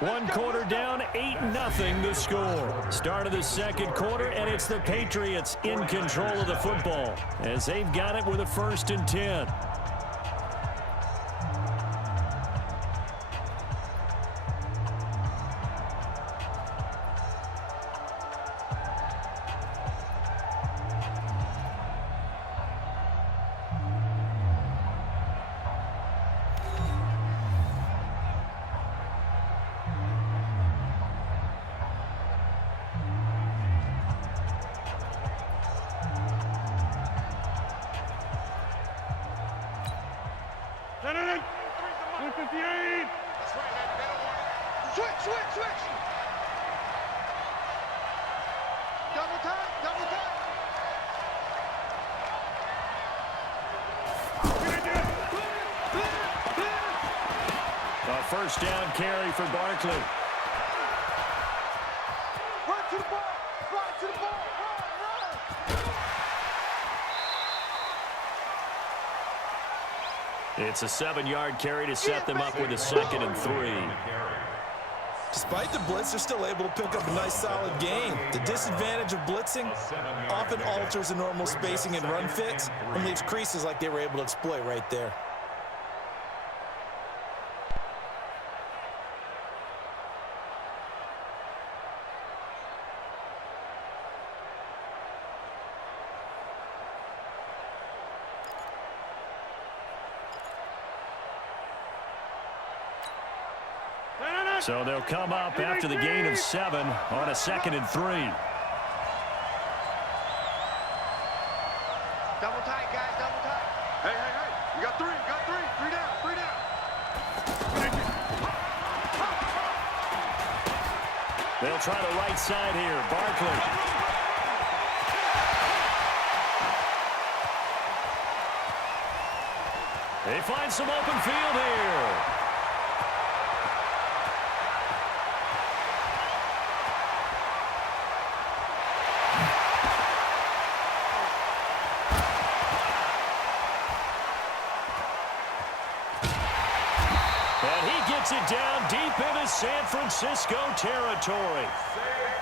One quarter down, 8-0 the score. Start of the second quarter, and it's the Patriots in control of the football as they've got it with a 1st and 10. First down carry for Barkley. Run to the ball. Run to the ball. Run. It's a 7-yard carry to set them up with a 2nd and 3. Despite the blitz, they're still able to pick up a nice solid gain. The disadvantage of blitzing often alters the normal spacing and run fits and leaves creases like they were able to exploit right there. So they'll come up after the gain of 7 on a 2nd and 3. Double tight, guys, double tight. Hey, hey, hey. You got 3, you got 3. 3 down, 3 down. They'll try the right side here. Barkley. They find some open field here. It down deep into San Francisco territory.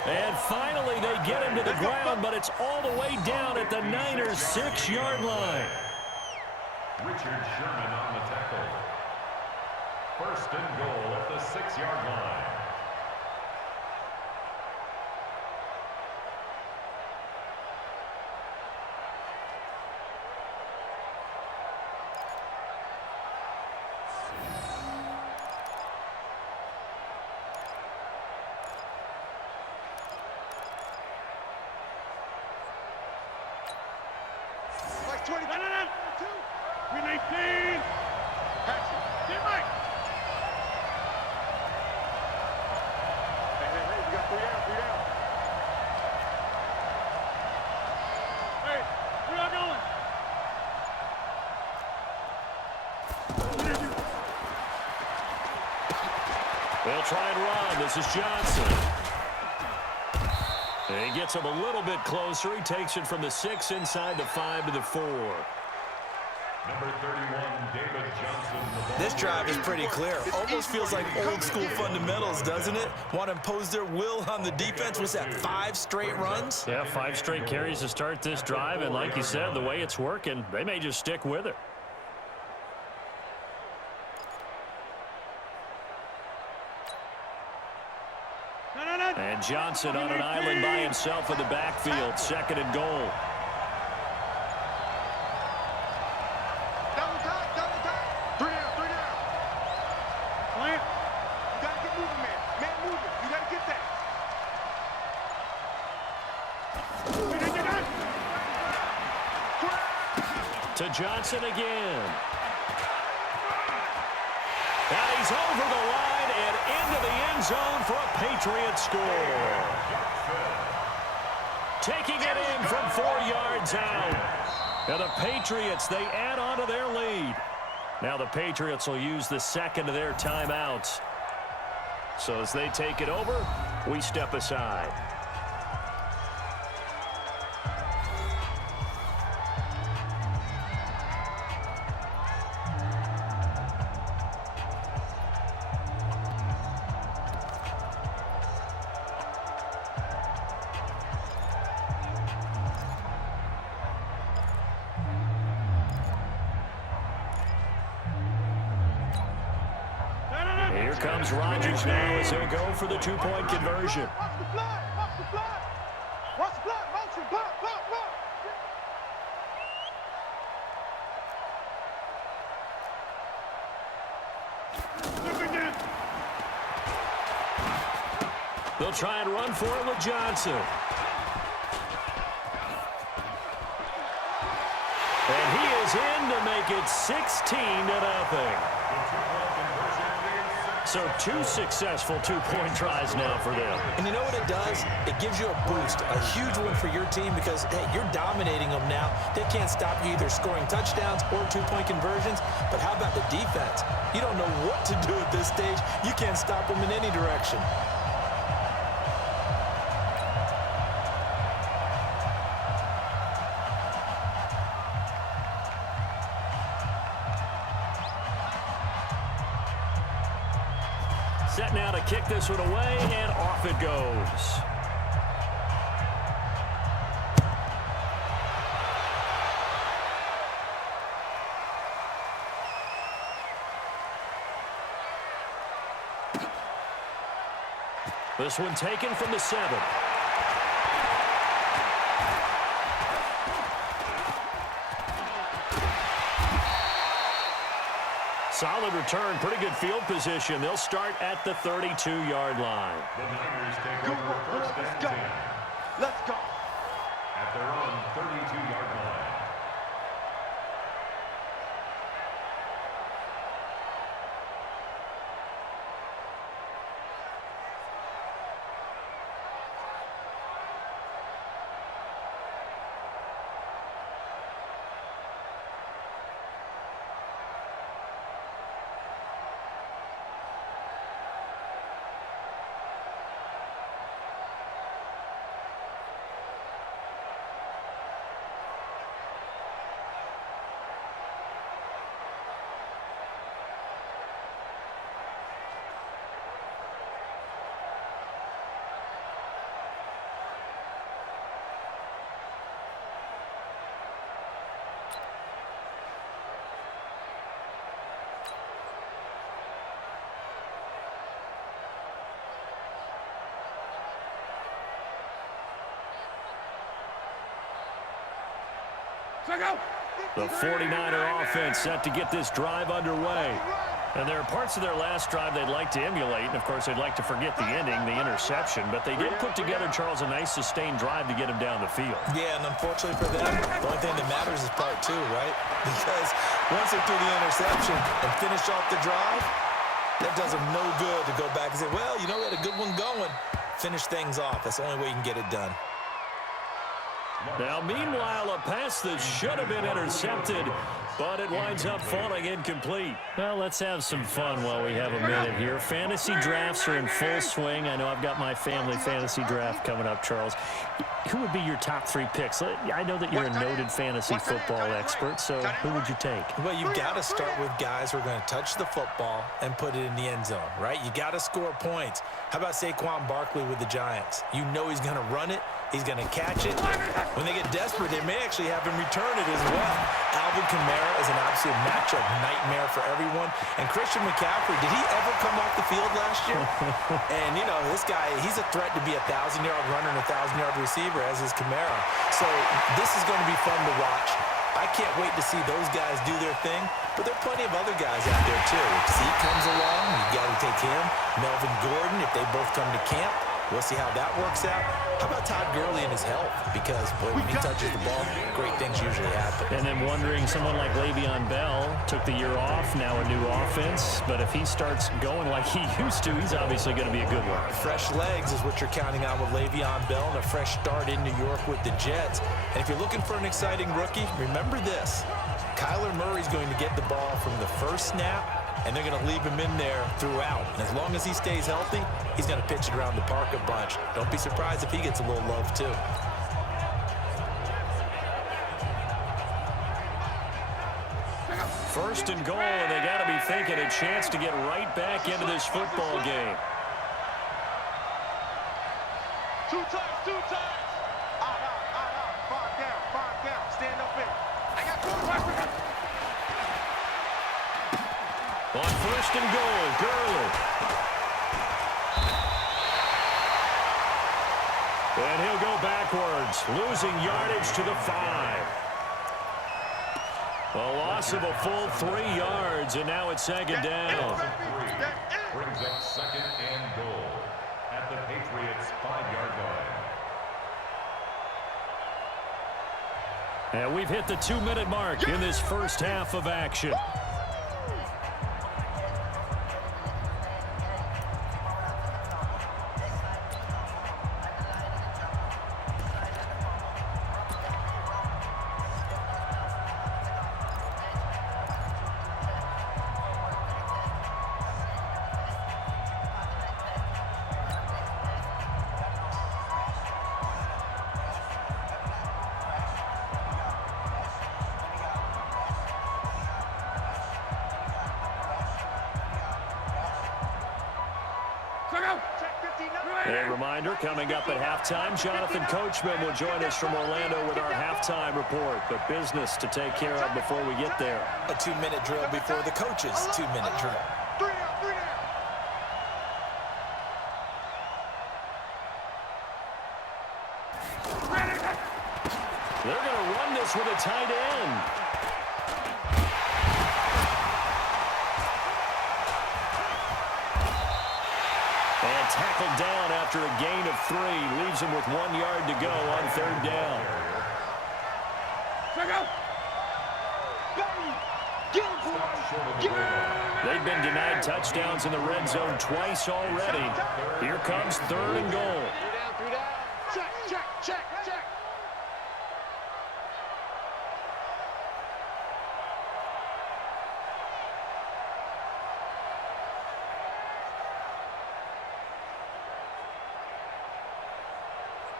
And finally they get him to the ground, but it's all the way down at the Niners' 6-yard line. Richard Sherman on the tackle. 1st and goal at the 6-yard line. They'll try and run. This is Johnson. He gets him a little bit closer. He takes it from the 6 inside the 5 to the 4. Number 31, David Johnson. This drive is pretty clear. Almost feels like old school fundamentals, doesn't it? Want to impose their will on the defense. Was that 5 straight runs? Yeah, 5 straight carries to start this drive. And like you said, the way it's working, they may just stick with it. And Johnson on an island by himself in the backfield. 2nd and goal. Double tight, double tight. 3 down, 3 down. Plant. You got to get moving, man. Man moving. You got to get that. To Johnson again. And he's over the line and into the end zone for a Patriots score. Taking it in from 4 yards out. And the Patriots, they add on to their lead. Now the Patriots will use the 2nd of their timeouts. So as they take it over, we step aside. Here comes Rodgers now as he'll go for the two-point conversion. Watch the fly. Watch the fly. Watch the fly. Motion. Block. Block. Block. They'll try and run for it with Johnson. And he is in to make it 16-0. So 2 successful two-point tries now for them. And you know what it does? It gives you a boost, a huge one for your team because, hey, you're dominating them now. They can't stop you either scoring touchdowns or two-point conversions. But how about the defense? You don't know what to do at this stage. You can't stop them in any direction. Set now to kick this one away, and off it goes. This one taken from the 7. Solid return, pretty good field position. They'll start at the 32-yard line. The Niners take over first and 10. Let's go. At their own 32-yard line. The 49er offense set to get this drive underway. And there are parts of their last drive they'd like to emulate. And, of course, they'd like to forget the ending, the interception. But they did put together, Charles, a nice sustained drive to get him down the field. Yeah, and unfortunately for them, the only thing that matters is part 2, right? Because once they threw the interception and finish off the drive, that does them no good to go back and say, well, you know, we had a good one going. Finish things off. That's the only way you can get it done. Now, meanwhile, a pass that should have been intercepted, but it winds up falling incomplete. Well, let's have some fun while we have a minute here. Fantasy drafts are in full swing. I know I've got my family fantasy draft coming up, Charles. Who would be your top 3 picks? I know that you're a noted fantasy football expert, so who would you take? Well, you've got to start with guys who are going to touch the football and put it in the end zone, right? You got to score points. How about Saquon Barkley with the Giants? You know he's going to run it. He's going to catch it. When they get desperate, they may actually have him return it as well. Alvin Kamara is an absolute matchup nightmare for everyone. And Christian McCaffrey, did he ever come off the field last year? And, you know, this guy, he's a threat to be a 1,000-yard runner and a 1,000-yard receiver, as is Kamara. So this is going to be fun to watch. I can't wait to see those guys do their thing, but there are plenty of other guys out there, too. If Zeke comes along, you got to take him. Melvin Gordon, if they both come to camp, we'll see how that works out. How about Todd Gurley and his health? Because, boy, when he touches the ball, great things usually happen. And then wondering, someone like Le'Veon Bell took the year off, now a new offense. But if he starts going like he used to, he's obviously going to be a good one. Fresh legs is what you're counting on with Le'Veon Bell and a fresh start in New York with the Jets. And if you're looking for an exciting rookie, remember this. Kyler Murray's going to get the ball from the first snap, and they're going to leave him in there throughout. And as long as he stays healthy, he's going to pitch it around the park a bunch. Don't be surprised if he gets a little love, too. First and goal, and they got to be thinking a chance to get right back into this football game. 2 times, 2 times. Out. 5 down. Stand up in. I got 4 questions. On first and goal, Gurley. And he'll go backwards, losing yardage to the 5. A loss of a full 3 yards, and now it's second down. Brings up second and goal at the Patriots' 5-yard line. And we've hit the 2-minute mark in this first half of action. A reminder, coming up at halftime, Jonathan Coachman will join us from Orlando with our halftime report. But business to take care of before we get there. A 2-minute drill before the coach's 2-minute drill. 3 down, 3 down. They're going to run this with a tight end. And tackled down after a gain of 3. Leaves him with 1 yard to go on third down. They've been denied touchdowns in the red zone twice already. Here comes third and goal. 3 down. Check, check, check, check.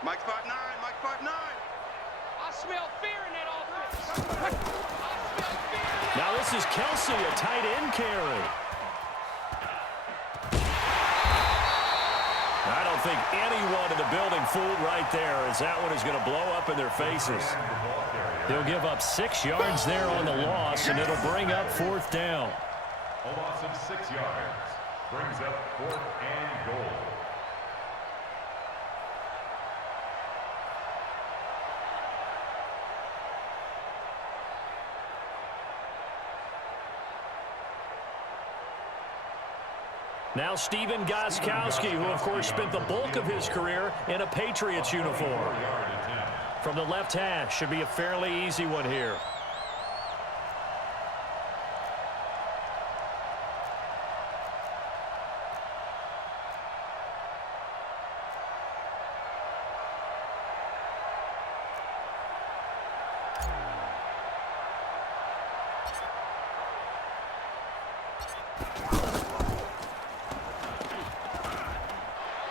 Mike 5'9", Mike 5'9". I smell fear in that offense. I smell fear. Now this is Kelsey, a tight end carry. I don't think anyone in the building fooled right there, as that one is going to blow up in their faces. They'll give up 6 yards there on the loss, and it'll bring up fourth down. A loss of 6 yards brings up 4th and goal. Now Stephen Gostkowski, who of course spent the bulk of his career in a Patriots uniform. From the left hash, should be a fairly easy one here.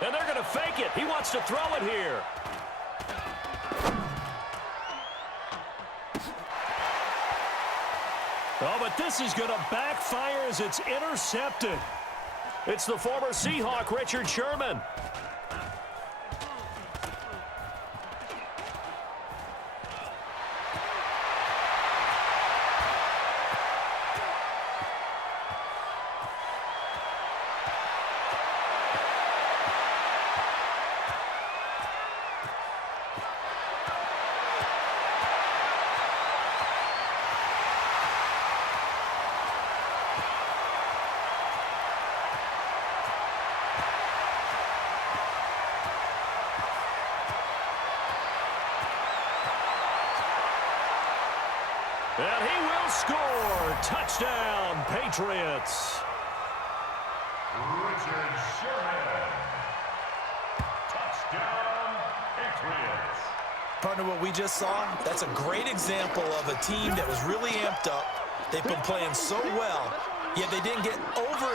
And they're going to fake it. He wants to throw it here. Oh, but this is going to backfire as it's intercepted. It's the former Seahawk, Richard Sherman. And he will score. Touchdown, Patriots. Richard Sherman. Touchdown, Patriots. Partner, what we just saw, that's a great example of a team that was really amped up. They've been playing so well, yet they didn't get over